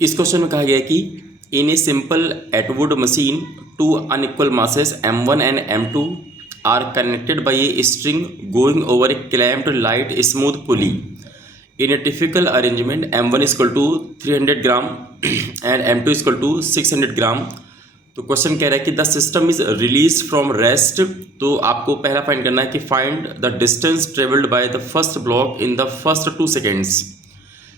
इस क्वेश्चन में कहा गया है कि in a simple Atwood machine two unequal masses m1 and m2 are connected by a string going over a clamped light smooth pulley in a typical arrangement m1 equal to 300 gram and m2 equal to 600 gram. तो question कह रहा है कि the system is release from rest. तो आपको पहला find करना है कि find the distance travelled by the first block in the first 2 seconds.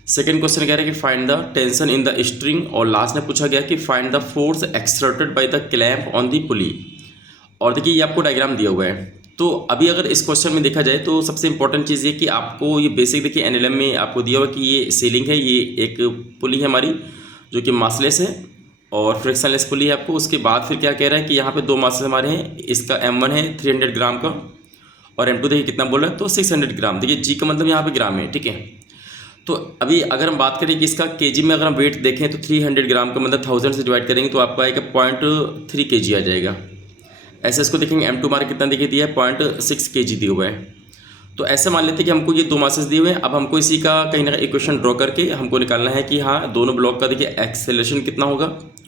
Second question कह रहा है कि find the tension in the string, और लास्ट में पूछा गया कि find the force exerted by the clamp on the पुली। और देखिए ये आपको डायग्राम दिया हुआ है। तो अभी अगर इस क्वेश्चन में देखा जाए तो सबसे इंपॉर्टेंट चीज़ ये कि आपको ये बेसिक देखिए एनएलएम में आपको दिया हुआ कि ये सीलिंग है, ये एक पुली है हमारी जो कि मासलेस है और फ्रिक्शनलेस पुली है आपको। उसके बाद फिर क्या कह रहा है कि यहाँ पे 2 मासेस हमारे हैं, इसका m1 है 300 ग्राम का और m2 देखिए कितना बोल रहा है तो 600 ग्राम। देखिए जी का मतलब यहाँ पे ग्राम है, ठीक है। तो अभी अगर हम बात करें कि इसका केजी में अगर हम वेट देखें तो 300 ग्राम का मतलब 1000 से डिवाइड करेंगे तो आपको आएगा 0.3 kg आ जाएगा। ऐसे इसको देखेंगे m2 हमारा कितना देखिए दिया है 0.6 kg दिया हुआ है। तो ऐसे मान लेते हैं कि हमको ये 2 मासेस दिए हुए हैं। अब हमको इसी का कहीं ना कहीं इक्वेशन ड्रॉ करके हमको निकालना है कि हाँ दोनों ब्लॉक का देखिए एक्सेलरेशन कितना होगा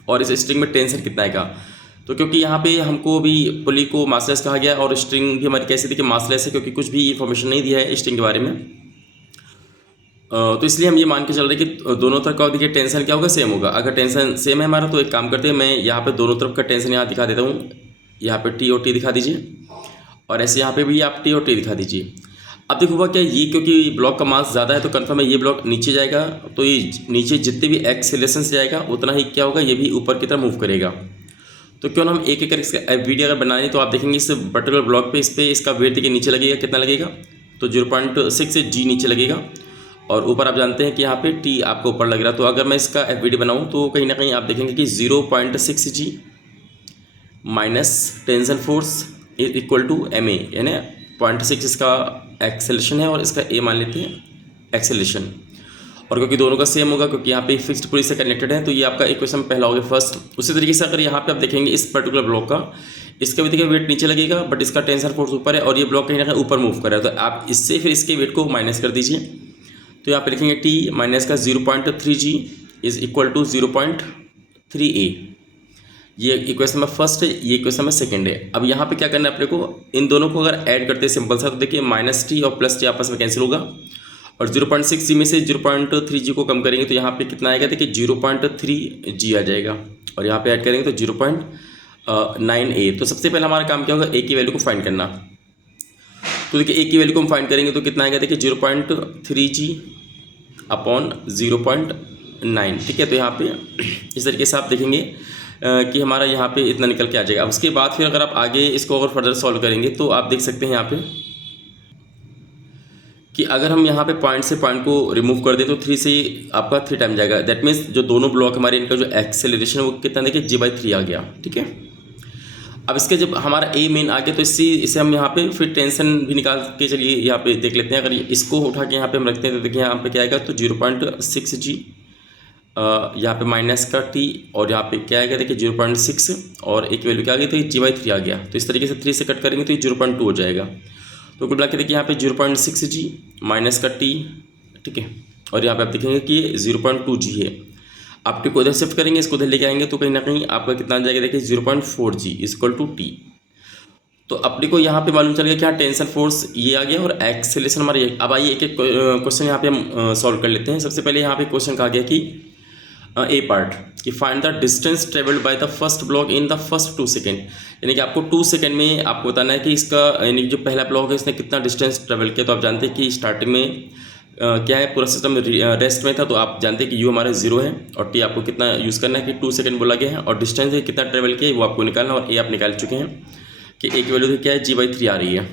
और इस स्ट्रिंग में टेंशन कितना आएगा। तो क्योंकि यहाँ पे हमको भी पुली को मासलेस कहा गया और स्ट्रिंग भी हमारी कैसे देखिए मासलेस है क्योंकि कुछ भी इन्फॉर्मेशन नहीं दिया है स्ट्रिंग के बारे में। तो इसलिए हम ये मान के चल रहे हैं कि दोनों तरफ का देखिए टेंशन क्या होगा, सेम होगा। अगर टेंशन सेम है हमारा तो एक काम करते हैं, मैं यहाँ पे दोनों तरफ का टेंशन यहाँ दिखा देता हूँ। यहाँ पे टी और टी दिखा दीजिए और ऐसे यहाँ पे भी आप टी और टी दिखा दीजिए। अब देखो हुआ क्या, ये क्योंकि ब्लॉक का मास ज़्यादा है तो कन्फर्म है ये ब्लॉक नीचे जाएगा, तो ये नीचे जितने भी एक्सेलरेशन से जाएगा उतना ही क्या होगा, ये भी ऊपर की तरफ मूव करेगा। तो क्यों ना हम एक एक करके वीडियो अगर बनाए तो आप देखेंगे इस पर्टिकुलर ब्लॉक पे इस पर इसका वेट देखिए नीचे लगेगा, कितना लगेगा तो 0.6 जी नीचे लगेगा और ऊपर आप जानते हैं कि यहाँ पे टी आपको ऊपर लग रहा है। तो अगर मैं इसका वीडियो बनाऊँ तो कहीं ना कहीं आप देखेंगे कि 0.6 g minus tension force equal to m a, यानी 0.6 इसका एक्सेलेरेशन है और इसका ए मान लेते हैं एक्सेलेरेशन। और क्योंकि दोनों का सेम होगा क्योंकि यहाँ पे फिक्स्ड पुली से कनेक्टेड है तो ये आपका इक्वेशन पहला हो गया फर्स्ट। उसी तरीके से अगर यहाँ पे आप देखेंगे इस पर्टिकुलर ब्लॉक का, इसका भी देखिए वेट नीचे लगेगा बट इसका टेंशन फोर्स ऊपर है और ये ब्लॉक कहीं ना कहीं ऊपर मूव कर रहा है। तो आप इससे फिर इसके वेट को माइनस कर दीजिए तो यहाँ पे लिखेंगे टी माइनस का 0.3 जी इज इक्वल टू 0.3 ए। ये इक्वेशन में फर्स्ट है, ये इक्वेशन में सेकंड है। अब यहाँ पे क्या करना है अपने को, इन दोनों को अगर ऐड करते हैं सिंपल सा तो देखिए माइनस टी और प्लस टी आपस में कैंसिल होगा और 0.6 जी में से 0.3 जी को कम करेंगे तो यहाँ पे कितना आएगा देखिए 0.3 जी आ जाएगा और यहाँ पे ऐड करेंगे तो 0.9 ए। तो सबसे पहले हमारा काम क्या होगा, ए की वैल्यू को फाइंड करना। तो देखिए ए की वैल्यू को हम फाइंड करेंगे तो कितना आएगा देखिए 0.3 जी अपॉन 0.9, ठीक है। तो यहाँ पे इस तरीके से आप देखेंगे कि हमारा यहाँ पे इतना निकल के आ जाएगा। उसके बाद फिर अगर आप आगे इसको अगर फर्दर सॉल्व करेंगे तो आप देख सकते हैं यहाँ पे कि अगर हम यहाँ पे पॉइंट से पॉइंट को रिमूव कर दें तो 3 से आपका 3 टाइम जाएगा। दैट मीन्स जो दोनों ब्लॉक हमारे इनका जो एक्सेलरेशन है वो कितना देखिए g/3 आ गया, ठीक है। अब इसके जब हमारा ए मेन आ गया तो इसे हम यहाँ पे फिर टेंशन भी निकाल के चलिए यहाँ पे देख लेते हैं। अगर इसको उठा के यहाँ पे हम रखते हैं तो देखिए यहाँ पे क्या आएगा तो 0.6 जी, यहाँ पे माइनस का टी और यहाँ पे क्या आएगा देखिए 0.6 और एक वैल्यू क्या आ गई तो g/3 आ गया। तो इस तरीके से 3 से कट करेंगे तो ये 0.2 हो जाएगा। तो कुल मिला के देखिए यहाँ पे 0.6 जी माइनस का टी, ठीक है, और यहाँ पे आप देखेंगे कि ये 0.2 जी है। आप टी को इधर शिफ्ट करेंगे, इसको इधर लेके आएंगे तो कहीं ना कहीं आपका कितना आ जाएगा देखिए 0.4 जी इक्वल टू टी। तो अपने को यहाँ पे मालूम चल गया कि हाँ टेंशन फोर्स ये आ गया और एक्सेलरेशन हमारा ये। अब आइए एक एक क्वेश्चन यहाँ पे हम सॉल्व कर लेते हैं। सबसे पहले यहाँ पे क्वेश्चन कहा गया कि ए पार्ट कि find the distance travelled by the first block in the first 2 second, यानी कि आपको 2 सेकेंड में आपको बताना है कि इसका यानी जो पहला ब्लॉक है इसने कितना डिस्टेंस ट्रेवल किया। तो आप जानते हैं कि स्टार्टिंग में क्या है पूरा सिस्टम रेस्ट में था तो आप जानते हैं कि यू हमारा 0 है और टी आपको कितना यूज़ करना है कि 2 सेकेंड बोला गया है और डिस्टेंस है कितना ट्रेवल किया है वो आपको निकालना और ए आप निकाल चुके हैं कि ए की वैल्यू क्या है g/3 आ रही है।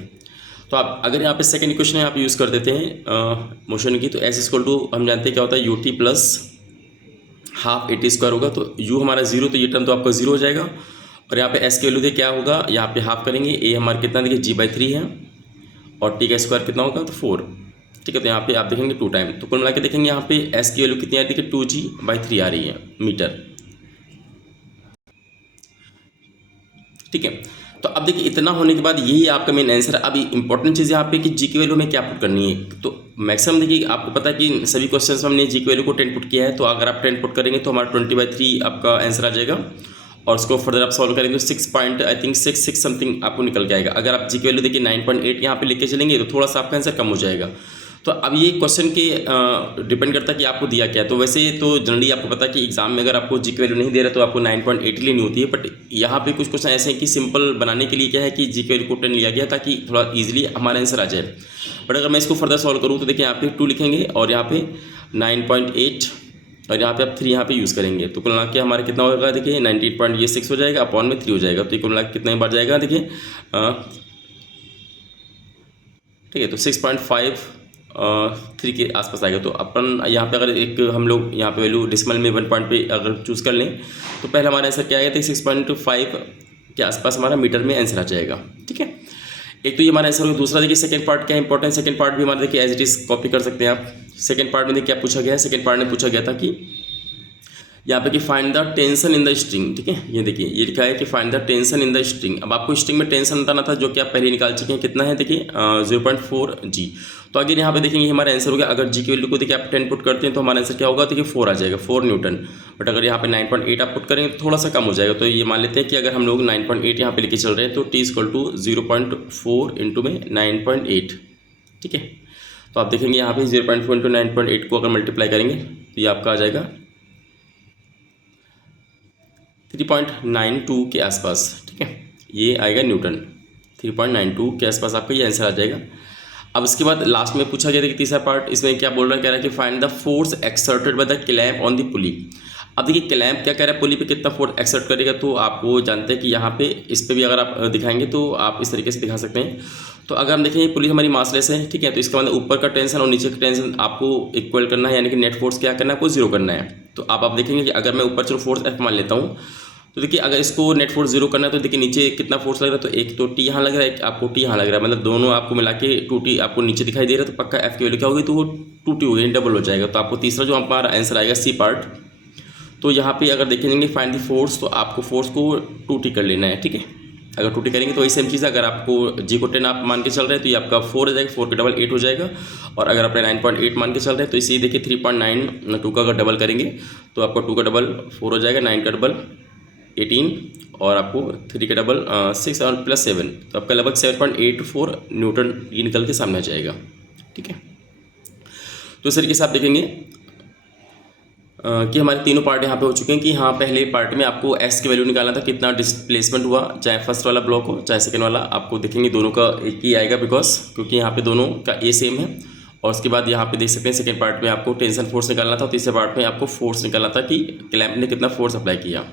तो आप अगर यहाँ पे सेकेंड इक्वेशन आप यूज़ कर देते हैं मोशन की तो एस इक्वल टू हम जानते हैं क्या होता है ut प्लस हाफ AT² होगा। तो u हमारा 0 तो ये टर्म तो आपका 0 हो जाएगा और यहाँ पे s की वैल्यू दे क्या होगा, यहाँ पे हाफ करेंगे a हमारा कितना देखिए g/3 है और t का स्क्वायर कितना होगा तो 4, ठीक है। तो यहाँ पे आप देखेंगे 2 टाइम। तो कुल मिला के देखेंगे यहाँ पे s की वैल्यू कितनी आ रही है, 2g/3 आ रही है मीटर, ठीक है। तो अब देखिए इतना होने के बाद यही आपका मेन आंसर है। अभी इंपॉर्टेंट चीज़ यहाँ पे कि जी की वैल्यू में क्या पुट करनी है। तो मैक्सिमम देखिए आपको पता है कि सभी क्वेश्चंस में हमने जी की वैल्यू को 10 पुट किया है। तो अगर आप 10 पुट करेंगे तो हमारा 20/3 आपका आंसर आ जाएगा, और उसको फर्दर आप सॉल्व करेंगे तो 6.66 समथिंग आपको निकल के आएगा। अगर आप जी की वैल्यू देखिए 9.8 यहाँ पे लेके चलेंगे तो थोड़ा सा आपका आंसर कम हो जाएगा। तो अब ये क्वेश्चन के डिपेंड करता है कि आपको दिया क्या है। तो वैसे तो जनरली आपको पता है कि एग्जाम में अगर आपको जी की वैल्यू नहीं दे रहा तो आपको 9.8 लेनी होती है। बट यहाँ पे कुछ क्वेश्चन ऐसे हैं कि सिंपल बनाने के लिए क्या है कि जी की वैल्यू को 10 लिया गया ताकि थोड़ा ईजिली हमारा आंसर आ जाए। बट अगर मैं इसको फर्दर सॉल्व करूँ तो देखिए यहाँ पे 2 लिखेंगे और यहाँ पे 9.8 और यहाँ पे आप 3 यहाँ पे यूज़ करेंगे। तो कुल मिला के हमारा कितना होगा देखिए 19.6 हो जाएगा, अपॉन में 3 हो जाएगा। तो कुल मिला के कितने बार जाएगा देखिए, ठीक है। तो 6.53 के आसपास आएगा। तो अपन यहाँ पे अगर एक हम लोग यहाँ पे वैल्यू डिसिमल में 1 पॉइंट पे अगर चूज़ कर लें तो पहले हमारा आंसर क्या आएगा, तो 6.5 के आसपास हमारा मीटर में आंसर आ जाएगा, ठीक है। एक तो ये हमारा आंसर होगा। दूसरा देखिए सेकंड पार्ट क्या है इंपॉर्टेंट, सेकंड पार्ट भी हमारा देखिए एज इट इज़ कॉपी कर सकते हैं आप। सेकंड पार्ट में देखिए क्या पूछा गया है, सेकंड पार्ट में पूछा गया था कि यहाँ पे कि find the tension in the string, ठीक है। ये देखिए ये लिखा है कि find the tension in the string. अब आपको स्ट्रिंग में टेंशन बताना था जो कि आप पहले निकाल चुके हैं। कितना है देखिए 0.4 जी। तो अगर यहाँ पे देखेंगे हमारा आंसर हो गया। अगर जी की वैल्यू को देखिए आप 10 पुट करते हैं तो हमारा आंसर क्या होगा, देखिए 4 आ जाएगा, 4 न्यूटन। बट अगर यहाँ पे 9.8 आप पुट करेंगे तो थोड़ा सा कम हो जाएगा। तो ये मान लेते हैं कि अगर हम लोग 9.8 यहाँ पे लेके चल रहे हैं तो T = 0.4 इंटू में 9.8, ठीक है। तो आप देखेंगे यहाँ पे 0.4 इंटू 9.8 को अगर मल्टीप्लाई करेंगे तो ये आपका आ जाएगा 3.92 के आसपास, ठीक है। ये आएगा न्यूटन, 3.92 के आसपास आपका ये आंसर आ जाएगा। अब इसके बाद लास्ट में पूछा गया था कि तीसरा पार्ट, इसमें क्या बोल रहा है, कह रहा है कि find the force exerted by the clamp on the पुली। अब देखिए क्लैंप क्या कह रहा है, पुली पे कितना फोर्स एक्सर्ट करेगा। तो आपको जानते हैं कि यहाँ पे इस पर भी अगर आप दिखाएंगे तो आप इस तरीके से दिखा सकते हैं। तो अगर हम देखें पुली हमारी मासलेस है, ठीक है। तो इसका मतलब ऊपर का टेंशन और नीचे का टेंशन आपको इक्वल करना है, यानी कि नेट फोर्स क्या करना है, आपको 0 करना है। तो आप देखेंगे कि अगर मैं ऊपर चलो फोर्स F मान लेता हूँ, तो देखिए अगर इसको नेट फोर्स 0 करना है तो देखिए नीचे कितना फोर्स लग रहा है। तो एक तो T यहाँ लग रहा है, एक आपको T यहाँ लग रहा है, मतलब दोनों आपको मिला के 2T आपको नीचे दिखाई दे रहा है। तो पक्का F की वैल्यू क्या होगी, तो वो 2T होगी, डबल हो जाएगा। तो आपको तीसरा जो हमारा आंसर आएगा C पार्ट, तो यहाँ पे अगर देखेंगे फाइंड द फोर्स, तो आपको फोर्स को 2T कर लेना है, ठीक है। अगर 2T करेंगे तो वही सेम चीज़ है। अगर आपको जी को 10 आप मान के चल रहे हैं तो ये आपका 4 हो जाएगा, 4 के डबल 8 हो जाएगा। और अगर आपने 9.8 मान के चल रहे हैं तो इसी देखिए 3.92 का अगर डबल करेंगे तो आपका 2 का डबल 4 हो जाएगा, 9 का डबल 18 और आपको 3 का डबल 6 और प्लस 7, तो आपका लगभग 7.84 न्यूटन ये निकल के सामने आ जाएगा, ठीक है। तो इस तरीके से आप देखेंगे कि हमारे तीनों पार्ट यहाँ पे हो चुके हैं। कि हाँ पहले पार्ट में आपको एक्स की वैल्यू निकालना था, कितना डिस्प्लेसमेंट हुआ, चाहे फर्स्ट वाला ब्लॉक हो चाहे सेकंड वाला। आपको देखेंगे दोनों का एक ही आएगा बिकॉज क्योंकि यहाँ पे दोनों का ए सेम है। और उसके बाद यहाँ पे देख सकते हैं सेकंड पार्ट में आपको टेंशन फोर्स निकालना था, तीसरे पार्ट में आपको फोर्स निकालना था कि क्लैंप ने कितना फोर्स अप्लाई किया।